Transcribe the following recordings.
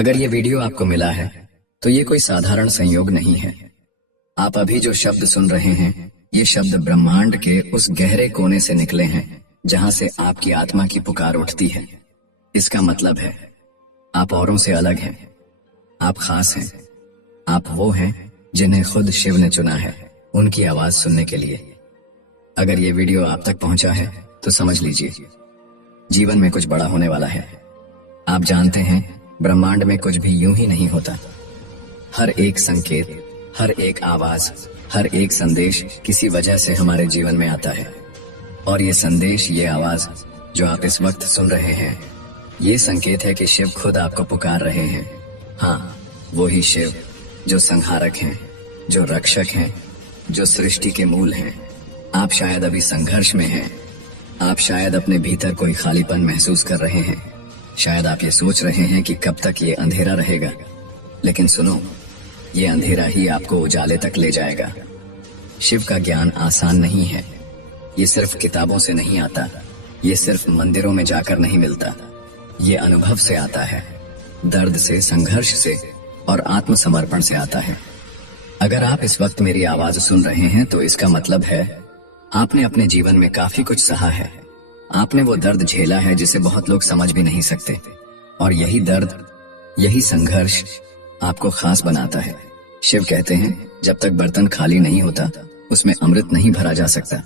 अगर ये वीडियो आपको मिला है तो ये कोई साधारण संयोग नहीं है। आप अभी जो शब्द सुन रहे हैं ये शब्द ब्रह्मांड के उस गहरे कोने से निकले हैं जहां से आपकी आत्मा की पुकार उठती है। इसका मतलब है आप औरों से अलग हैं, आप खास हैं, आप वो हैं जिन्हें खुद शिव ने चुना है उनकी आवाज सुनने के लिए। अगर ये वीडियो आप तक पहुंचा है तो समझ लीजिए जीवन में कुछ बड़ा होने वाला है। आप जानते हैं ब्रह्मांड में कुछ भी यूं ही नहीं होता। हर एक संकेत, हर एक आवाज, हर एक संदेश किसी वजह से हमारे जीवन में आता है। और ये संदेश, ये आवाज जो आप इस वक्त सुन रहे हैं, ये संकेत है कि शिव खुद आपको पुकार रहे हैं। हाँ, वो ही शिव जो संहारक हैं, जो रक्षक हैं, जो सृष्टि के मूल हैं। आप शायद अभी संघर्ष में हैं, आप शायद अपने भीतर कोई खालीपन महसूस कर रहे हैं, शायद आप ये सोच रहे हैं कि कब तक ये अंधेरा रहेगा। लेकिन सुनो, ये अंधेरा ही आपको उजाले तक ले जाएगा। शिव का ज्ञान आसान नहीं है, ये सिर्फ किताबों से नहीं आता, ये सिर्फ मंदिरों में जाकर नहीं मिलता, ये अनुभव से आता है, दर्द से, संघर्ष से और आत्मसमर्पण से आता है। अगर आप इस वक्त मेरी आवाज सुन रहे हैं तो इसका मतलब है आपने अपने जीवन में काफी कुछ सहा है। आपने वो दर्द झेला है जिसे बहुत लोग समझ भी नहीं सकते। और यही दर्द, यही संघर्ष आपको खास बनाता है। शिव कहते हैं जब तक बर्तन खाली नहीं होता उसमें अमृत नहीं भरा जा सकता।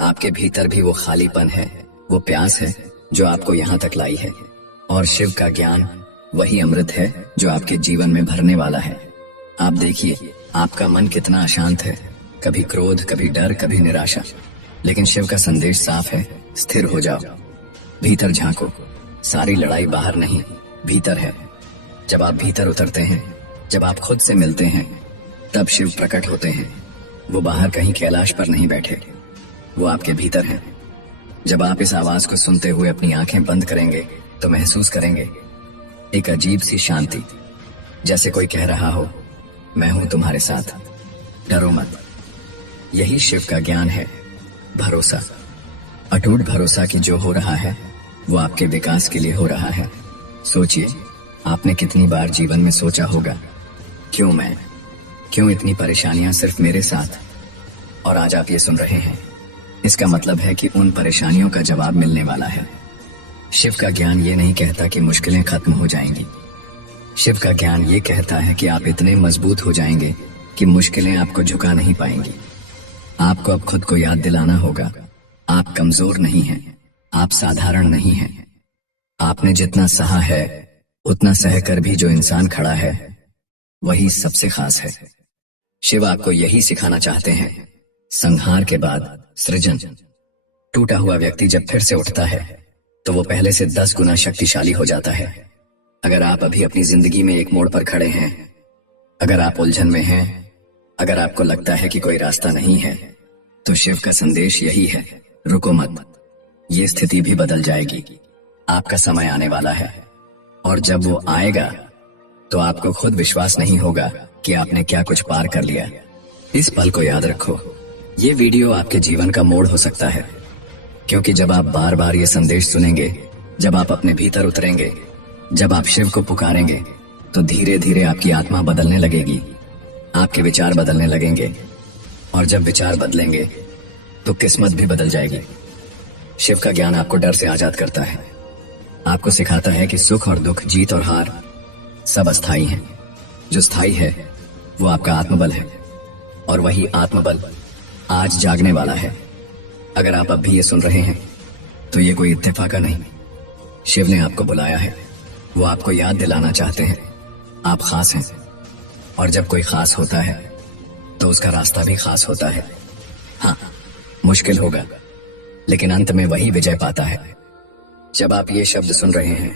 आपके भीतर भी वो खालीपन है, वो प्यास है जो आपको यहाँ तक लाई है। और शिव का ज्ञान वही अमृत है जो आपके जीवन में भरने वाला है। आप देखिए आपका मन कितना अशांत है, कभी क्रोध, कभी डर, कभी निराशा। लेकिन शिव का संदेश साफ है, स्थिर हो जाओ, भीतर झांको। सारी लड़ाई बाहर नहीं, भीतर है। जब आप भीतर उतरते हैं, जब आप खुद से मिलते हैं, तब शिव प्रकट होते हैं। वो बाहर कहीं कैलाश पर नहीं बैठे, वो आपके भीतर हैं। जब आप इस आवाज को सुनते हुए अपनी आंखें बंद करेंगे तो महसूस करेंगे एक अजीब सी शांति, जैसे कोई कह रहा हो मैं हूं तुम्हारे साथ, डरो मत। यही शिव का ज्ञान है, भरोसा, अटूट भरोसा कि जो हो रहा है वो आपके विकास के लिए हो रहा है। सोचिए आपने कितनी बार जीवन में सोचा होगा क्यों मैं, क्यों इतनी परेशानियां सिर्फ मेरे साथ। और आज आप ये सुन रहे हैं, इसका मतलब है कि उन परेशानियों का जवाब मिलने वाला है। शिव का ज्ञान ये नहीं कहता कि मुश्किलें खत्म हो जाएंगी। शिव का ज्ञान ये कहता है कि आप इतने मजबूत हो जाएंगे कि मुश्किलें आपको झुका नहीं पाएंगी। आपको अब खुद को याद दिलाना होगा आप कमजोर नहीं हैं, आप साधारण नहीं हैं। आपने जितना सहा है उतना सहकर भी जो इंसान खड़ा है वही सबसे खास है। शिव आपको यही सिखाना चाहते हैं। संहार के बाद सृजन। टूटा हुआ व्यक्ति जब फिर से उठता है तो वो पहले से 10 गुना शक्तिशाली हो जाता है। अगर आप अभी अपनी जिंदगी में एक मोड़ पर खड़े हैं, अगर आप उलझन में हैं, अगर आपको लगता है कि कोई रास्ता नहीं है, तो शिव का संदेश यही है, रुको मत, ये स्थिति भी बदल जाएगी। आपका समय आने वाला है और जब वो आएगा तो आपको खुद विश्वास नहीं होगा कि आपने क्या कुछ पार कर लिया। इस पल को याद रखो, ये वीडियो आपके जीवन का मोड़ हो सकता है, क्योंकि जब आप बार बार ये संदेश सुनेंगे, जब आप अपने भीतर उतरेंगे, जब आप शिव को पुकारेंगे, तो धीरे धीरे आपकी आत्मा बदलने लगेगी, आपके विचार बदलने लगेंगे। और जब विचार बदलेंगे तो किस्मत भी बदल जाएगी। शिव का ज्ञान आपको डर से आजाद करता है, आपको सिखाता है कि सुख और दुख, जीत और हार सब अस्थाई हैं। जो स्थायी है वो आपका आत्मबल है, और वही आत्मबल आज जागने वाला है। अगर आप अब भी ये सुन रहे हैं तो ये कोई इत्तेफाक नहीं, शिव ने आपको बुलाया है। वो आपको याद दिलाना चाहते हैं आप खास हैं। और जब कोई खास होता है तो उसका रास्ता भी खास होता है। हाँ, मुश्किल होगा, लेकिन अंत में वही विजय पाता है। जब आप ये शब्द सुन रहे हैं,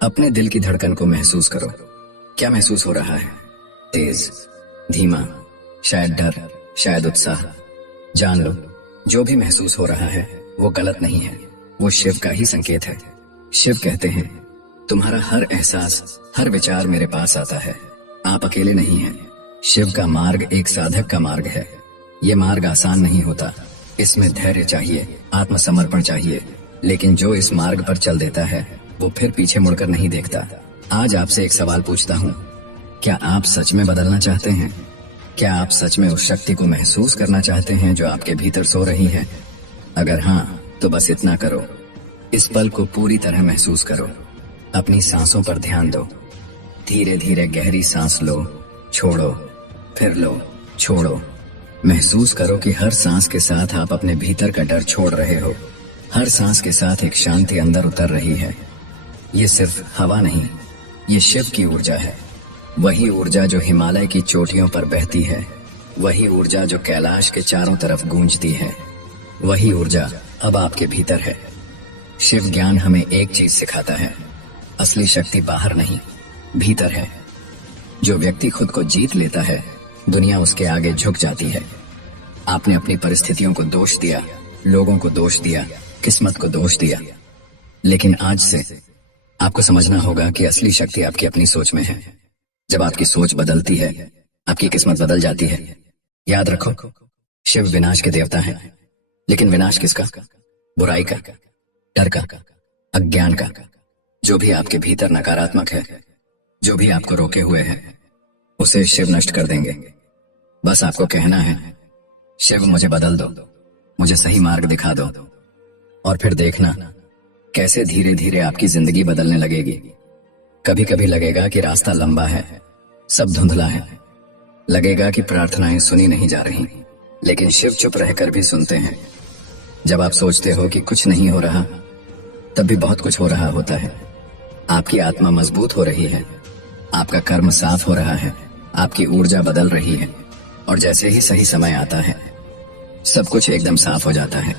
अपने दिल की धड़कन को महसूस करो। क्या महसूस हो रहा है? तेज, धीमा, शायद डर, शायद उत्साह। जान लो, जो भी महसूस हो रहा है वो गलत नहीं है, वो शिव का ही संकेत है। शिव कहते हैं तुम्हारा हर एहसास, हर विचार मेरे पास आता है, आप अकेले नहीं हैं। शिव का मार्ग एक साधक का मार्ग है। ये मार्ग आसान नहीं होता, इसमें धैर्य चाहिए, आत्मसमर्पण चाहिए। लेकिन जो इस मार्ग पर चल देता है वो फिर पीछे मुड़कर नहीं देखता। आज आपसे एक सवाल पूछता हूँ, क्या आप सच में बदलना चाहते हैं? क्या आप सच में उस शक्ति को महसूस करना चाहते हैं जो आपके भीतर सो रही है? अगर हाँ, तो बस इतना करो, इस पल को पूरी तरह महसूस करो। अपनी सांसों पर ध्यान दो। धीरे धीरे गहरी सांस लो, छोड़ो, फिर लो, छोड़ो। महसूस करो कि हर सांस के साथ आप अपने भीतर का डर छोड़ रहे हो। हर सांस के साथ एक शांति अंदर उतर रही है। ये सिर्फ हवा नहीं, ये शिव की ऊर्जा है। वही ऊर्जा जो हिमालय की चोटियों पर बहती है, वही ऊर्जा जो कैलाश के चारों तरफ गूंजती है, वही ऊर्जा अब आपके भीतर है। शिव ज्ञान हमें एक चीज सिखाता है, असली शक्ति बाहर नहीं, भीतर है। जो व्यक्ति खुद को जीत लेता है, दुनिया उसके आगे झुक जाती है। आपने अपनी परिस्थितियों को दोष दिया, लोगों को दोष दिया, किस्मत को दोष दिया, लेकिन आज से आपको समझना होगा कि असली शक्ति आपकी अपनी सोच में है। जब आपकी सोच बदलती है, आपकी किस्मत बदल जाती है। याद रखो, शिव विनाश के देवता हैं, लेकिन विनाश किसका? बुराई का, डर का, अज्ञान का। जो भी आपके भीतर नकारात्मक है, जो भी आपको रोके हुए है, उसे शिव नष्ट कर देंगे। बस आपको कहना है, शिव मुझे बदल दो, मुझे सही मार्ग दिखा दो, और फिर देखना कैसे धीरे धीरे आपकी जिंदगी बदलने लगेगी। कभी कभी लगेगा कि रास्ता लंबा है, सब धुंधला है, लगेगा कि प्रार्थनाएं सुनी नहीं जा रही, लेकिन शिव चुप रहकर भी सुनते हैं। जब आप सोचते हो कि कुछ नहीं हो रहा, तब भी बहुत कुछ हो रहा होता है। आपकी आत्मा मजबूत हो रही है, आपका कर्म साफ हो रहा है, आपकी ऊर्जा बदल रही है, और जैसे ही सही समय आता है, सब कुछ एकदम साफ हो जाता है।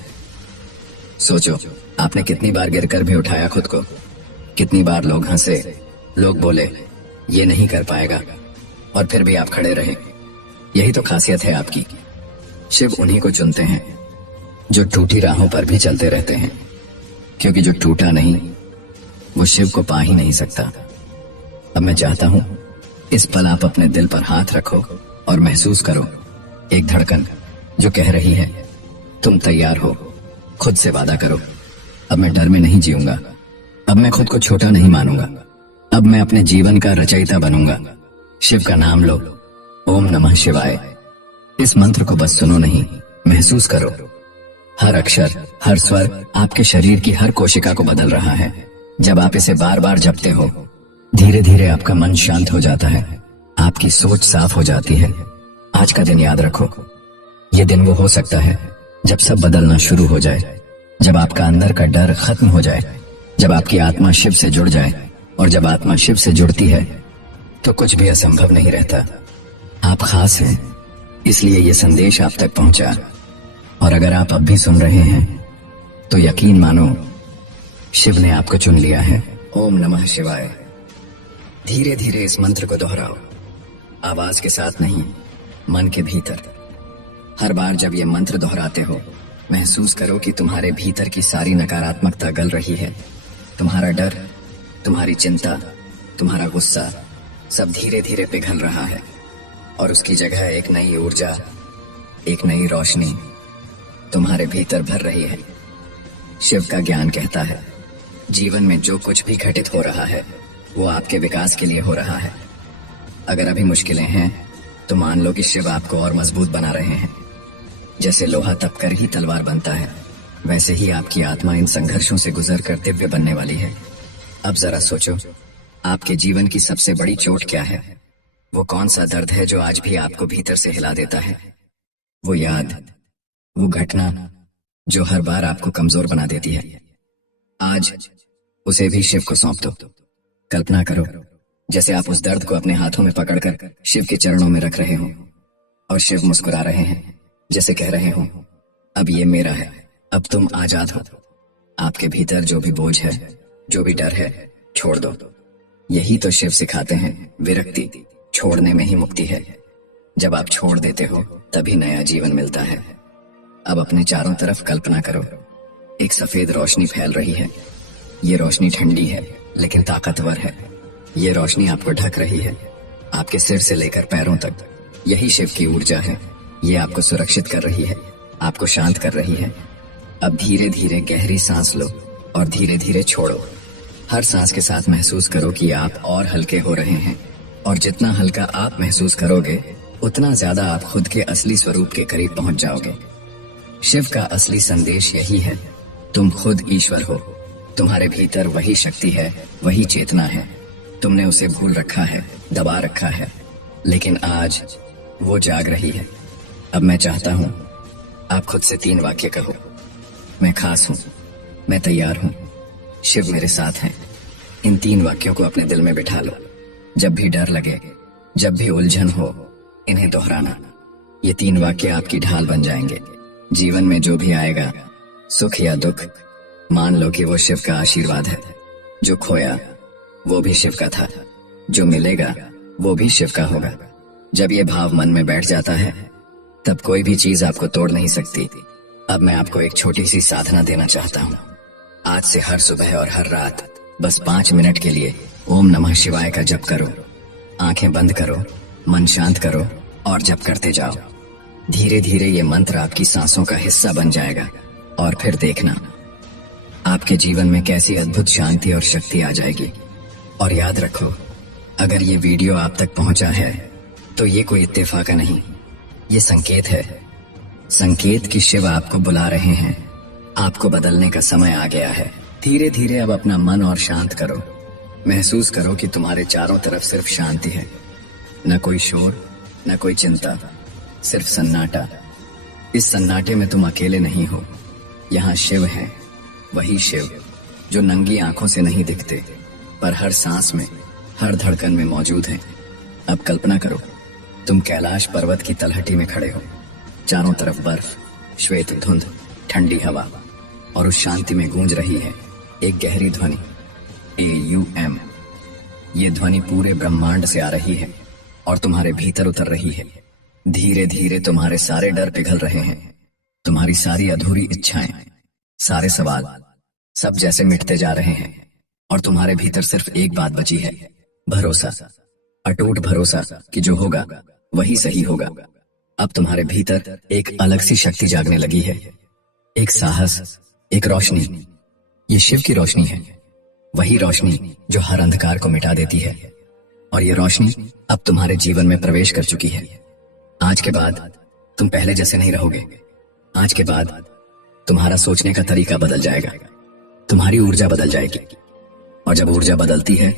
सोचो, आपने कितनी बार गिरकर भी उठाया खुद को, कितनी बार लोग हंसे, लोग बोले ये नहीं कर पाएगा, और फिर भी आप खड़े रहे। यही तो खासियत है आपकी। शिव उन्हीं को चुनते हैं जो टूटी राहों पर भी चलते रहते हैं, क्योंकि जो टूटा नहीं, वो शिव को पा ही नहीं सकता। अब मैं चाहता हूं, इस पल आप अपने दिल पर हाथ रखो और महसूस करो एक धड़कन जो कह रही है, तुम तैयार हो। खुद से वादा करो, अब मैं डर में नहीं जीऊंगा, अब मैं खुद को छोटा नहीं मानूंगा, अब मैं अपने जीवन का रचयिता बनूंगा। शिव का नाम लो, ओम नमः शिवाय। इस मंत्र को बस सुनो नहीं, महसूस करो। हर अक्षर, हर स्वर आपके शरीर की हर कोशिका को बदल रहा है। जब आप इसे बार बार जपते हो, धीरे धीरे आपका मन शांत हो जाता है, आपकी सोच साफ हो जाती है। आज का दिन याद रखो, ये दिन वो हो सकता है जब सब बदलना शुरू हो जाए, जब आपका अंदर का डर खत्म हो जाए, जब आपकी आत्मा शिव से जुड़ जाए। और जब आत्मा शिव से जुड़ती है, तो कुछ भी असंभव नहीं रहता। आप खास हैं, इसलिए ये संदेश आप तक पहुंचा। और अगर आप अब भी सुन रहे हैं, तो यकीन मानो, शिव ने आपको चुन लिया है। ओम नमः शिवाय। धीरे धीरे इस मंत्र को दोहराओ, आवाज के साथ नहीं, मन के भीतर। हर बार जब ये मंत्र दोहराते हो, महसूस करो कि तुम्हारे भीतर की सारी नकारात्मकता गल रही है। तुम्हारा डर, तुम्हारी चिंता, तुम्हारा गुस्सा, सब धीरे धीरे पिघल रहा है, और उसकी जगह एक नई ऊर्जा, एक नई रोशनी तुम्हारे भीतर भर रही है। शिव का ज्ञान कहता है, जीवन में जो कुछ भी घटित हो रहा है, वो आपके विकास के लिए हो रहा है। अगर अभी मुश्किलें हैं, तो मान लो कि शिव आपको और मजबूत बना रहे हैं। जैसे लोहा तपकर ही तलवार बनता है, वैसे ही आपकी आत्मा इन संघर्षों से गुजर कर दिव्य बनने वाली है। अब जरा सोचो, आपके जीवन की सबसे बड़ी चोट क्या है? वो कौन सा दर्द है जो आज भी आपको भीतर से हिला देता है? वो याद, वो घटना जो हर बार आपको कमजोर बना देती है। आज उसे भी शिव को सौंप दो। कल्पना करो जैसे आप उस दर्द को अपने हाथों में पकड़कर शिव के चरणों में रख रहे हो, और शिव मुस्कुरा रहे हैं, जैसे कह रहे हो, अब ये मेरा है, अब तुम आजाद हो। आपके भीतर जो भी बोझ है, जो भी डर है, छोड़ दो। यही तो शिव सिखाते हैं, विरक्ति छोड़ने में ही मुक्ति है। जब आप छोड़ देते हो, तभी नया जीवन मिलता है। अब अपने चारों तरफ कल्पना करो, एक सफेद रोशनी फैल रही है। ये रोशनी ठंडी है, लेकिन ताकतवर है। ये रोशनी आपको ढक रही है, आपके सिर से लेकर पैरों तक। यही शिव की ऊर्जा है। ये आपको सुरक्षित कर रही है, आपको शांत कर रही है। अब धीरे धीरे गहरी सांस लो और धीरे धीरे छोड़ो। हर सांस के साथ महसूस करो कि आप और हल्के हो रहे हैं, और जितना हल्का आप महसूस करोगे उतना ज्यादा आप खुद के असली स्वरूप के करीब पहुंच जाओगे। शिव का असली संदेश यही है, तुम खुद ईश्वर हो। तुम्हारे भीतर वही शक्ति है, वही चेतना है। तुमने उसे भूल रखा है, दबा रखा है, लेकिन आज वो जाग रही है। अब मैं चाहता हूं आप खुद से 3 वाक्य कहो। मैं खास हूं, मैं तैयार हूं, शिव मेरे साथ हैं। इन 3 वाक्यों को अपने दिल में बिठा लो। जब भी डर लगे, जब भी उलझन हो, इन्हें दोहराना। ये 3 वाक्य आपकी ढाल बन जाएंगे। जीवन में जो भी आएगा, सुख या दुख, मान लो कि वो शिव का आशीर्वाद है। जो खोया वो भी शिव का था, जो मिलेगा वो भी शिव का होगा। जब ये भाव मन में बैठ जाता है, तब कोई भी चीज आपको तोड़ नहीं सकती। अब मैं आपको एक छोटी सी साधना देना चाहता हूँ। आज से हर सुबह और हर रात बस 5 मिनट के लिए ओम नमः शिवाय का जप करो। आंखें बंद करो, मन शांत करो और जप करते जाओ। धीरे धीरे ये मंत्र आपकी सांसों का हिस्सा बन जाएगा, और फिर देखना आपके जीवन में कैसी अद्भुत शांति और शक्ति आ जाएगी। और याद रखो, अगर ये वीडियो आप तक पहुंचा है तो ये कोई इत्तेफाक नहीं, ये संकेत है। संकेत कि शिव आपको बुला रहे हैं। आपको बदलने का समय आ गया है। धीरे धीरे अब अपना मन और शांत करो। महसूस करो कि तुम्हारे चारों तरफ सिर्फ शांति है, न कोई शोर, न कोई चिंता, सिर्फ सन्नाटा। इस सन्नाटे में तुम अकेले नहीं हो। यहाँ शिव है, वही शिव जो नंगी आंखों से नहीं दिखते, पर हर सांस में, हर धड़कन में मौजूद हैं। अब कल्पना करो, तुम कैलाश पर्वत की तलहटी में खड़े हो। चारों तरफ बर्फ, श्वेत धुंध, ठंडी हवा, और उस शांति में गूंज रही है एक गहरी ध्वनि, AUM। ये ध्वनि पूरे ब्रह्मांड से आ रही है और तुम्हारे भीतर उतर रही है। धीरे धीरे तुम्हारे सारे डर पिघल रहे हैं। तुम्हारी सारी अधूरी इच्छाएं, सारे सवाल, सब जैसे मिटते जा रहे हैं, और तुम्हारे भीतर सिर्फ एक बात बची है, भरोसा, अटूट भरोसा कि जो होगा वही सही होगा। अब तुम्हारे भीतर एक अलग सी शक्ति जागने लगी है, एक साहस, एक रोशनी। ये शिव की रोशनी है, वही रोशनी जो हर अंधकार को मिटा देती है। और ये रोशनी अब तुम्हारे जीवन में प्रवेश कर चुकी है। आज के बाद तुम पहले जैसे नहीं रहोगे। आज के बाद तुम्हारा सोचने का तरीका बदल जाएगा, तुम्हारी ऊर्जा बदल जाएगी, और जब ऊर्जा बदलती है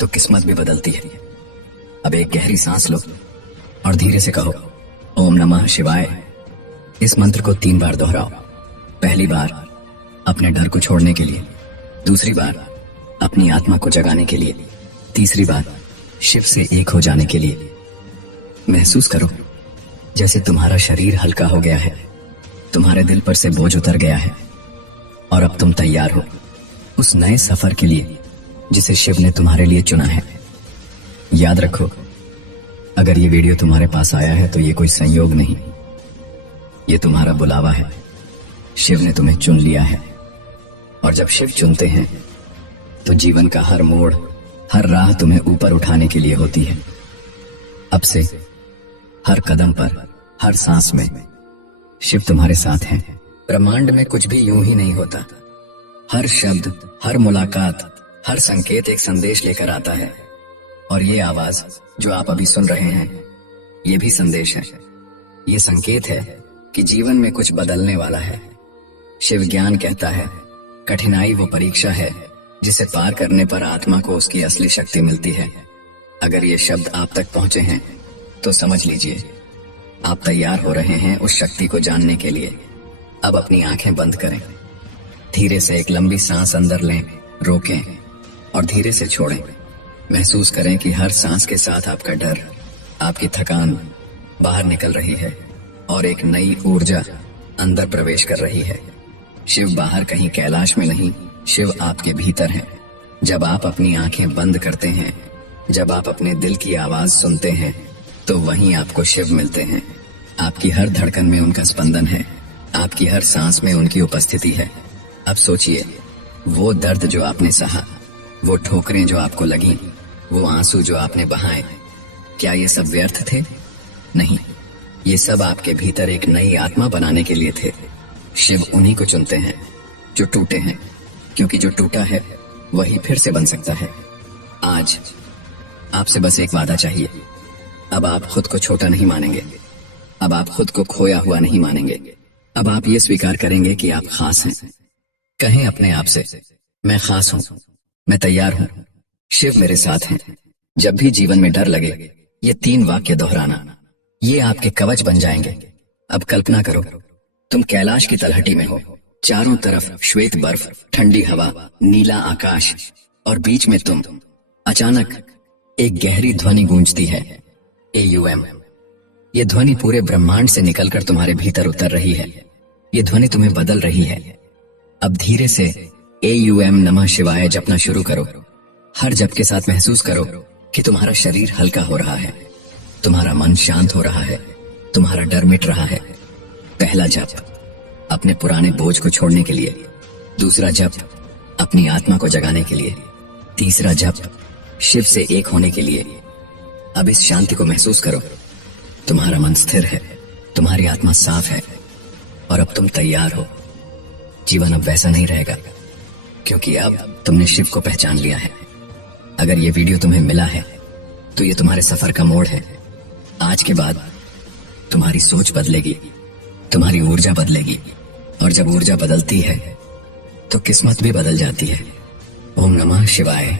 तो किस्मत भी बदलती है। अब एक गहरी सांस लो और धीरे से कहो, ओम नमः शिवाय। इस मंत्र को 3 बार दोहराओ। पहली बार अपने डर को छोड़ने के लिए, दूसरी बार अपनी आत्मा को जगाने के लिए, तीसरी बार शिव से एक हो जाने के लिए। महसूस करो जैसे तुम्हारा शरीर हल्का हो गया है, तुम्हारे दिल पर से बोझ उतर गया है, और अब तुम तैयार हो उस नए सफर के लिए जिसे शिव ने तुम्हारे लिए चुना है। याद रखो, अगर ये वीडियो तुम्हारे पास आया है तो ये कोई संयोग नहीं, ये तुम्हारा बुलावा है। शिव ने तुम्हें चुन लिया है, और जब शिव चुनते हैं तो जीवन का हर मोड़, हर राह तुम्हें ऊपर उठाने के लिए होती है। अब से हर कदम पर, हर सांस में शिव तुम्हारे साथ हैं। ब्रह्मांड में कुछ भी यूं ही नहीं होता। हर शब्द, हर मुलाकात, हर संकेत एक संदेश लेकर आता है, और ये आवाज जो आप अभी सुन रहे हैं, ये भी संदेश है। ये संकेत है कि जीवन में कुछ बदलने वाला है। शिव ज्ञान कहता है, कठिनाई वो परीक्षा है जिसे पार करने पर आत्मा को उसकी असली शक्ति मिलती है। अगर ये शब्द आप तक पहुंचे हैं तो समझ लीजिए आप तैयार हो रहे हैं उस शक्ति को जानने के लिए। अब अपनी आंखें बंद करें, धीरे से एक लंबी सांस अंदर लें, रोकें और धीरे से छोड़ें। महसूस करें कि हर सांस के साथ आपका डर, आपकी थकान बाहर निकल रही है और एक नई ऊर्जा अंदर प्रवेश कर रही है। शिव बाहर कहीं कैलाश में नहीं, शिव आपके भीतर है। जब आप अपनी आंखें बंद करते हैं, जब आप अपने दिल की आवाज सुनते हैं, तो वहीं आपको शिव मिलते हैं। आपकी हर धड़कन में उनका स्पंदन है, आपकी हर सांस में उनकी उपस्थिति है। अब सोचिए, वो दर्द जो आपने सहा, वो ठोकरें जो आपको लगी, वो आंसू जो आपने बहाए, क्या ये सब व्यर्थ थे? नहीं, ये सब आपके भीतर एक नई आत्मा बनाने के लिए थे। शिव उन्हीं को चुनते हैं जो टूटे हैं, क्योंकि जो टूटा है वही फिर से बन सकता है। आज आपसे बस एक वादा चाहिए। अब आप खुद को छोटा नहीं मानेंगे, अब आप खुद को खोया हुआ नहीं मानेंगे। अब आप ये स्वीकार करेंगे कि आप खास हैं। कहें अपने आप से, मैं खास हूं, मैं तैयार हूं, शिव मेरे साथ हैं। जब भी जीवन में डर लगे, ये 3 वाक्य दोहराना, ये आपके कवच बन जाएंगे। अब कल्पना करो, तुम कैलाश की तलहटी में हो, चारों तरफ श्वेत बर्फ, ठंडी हवा, नीला आकाश, और बीच में तुम। अचानक एक गहरी ध्वनि गूंजती है, AUM। ये ध्वनि पूरे ब्रह्मांड से निकलकर तुम्हारे भीतर उतर रही है। ये ध्वनि तुम्हें बदल रही है। अब धीरे से AUM नमः शिवाय जपना शुरू करो। हर जप के साथ महसूस करो कि तुम्हारा शरीर हल्का हो रहा है, तुम्हारा मन शांत हो रहा है, तुम्हारा डर मिट रहा है। पहला जप अपने पुराने बोझ को छोड़ने के लिए, दूसरा जप अपनी आत्मा को जगाने के लिए, तीसरा जप शिव से एक होने के लिए। अब इस शांति को महसूस करो। तुम्हारा मन स्थिर है, तुम्हारी आत्मा साफ है, और अब तुम तैयार हो। जीवन अब वैसा नहीं रहेगा, क्योंकि अब तुमने शिव को पहचान लिया है। अगर ये वीडियो तुम्हें मिला है तो ये तुम्हारे सफर का मोड़ है। आज के बाद तुम्हारी सोच बदलेगी, तुम्हारी ऊर्जा बदलेगी, और जब ऊर्जा बदलती है तो किस्मत भी बदल जाती है। ओम नमः शिवाय।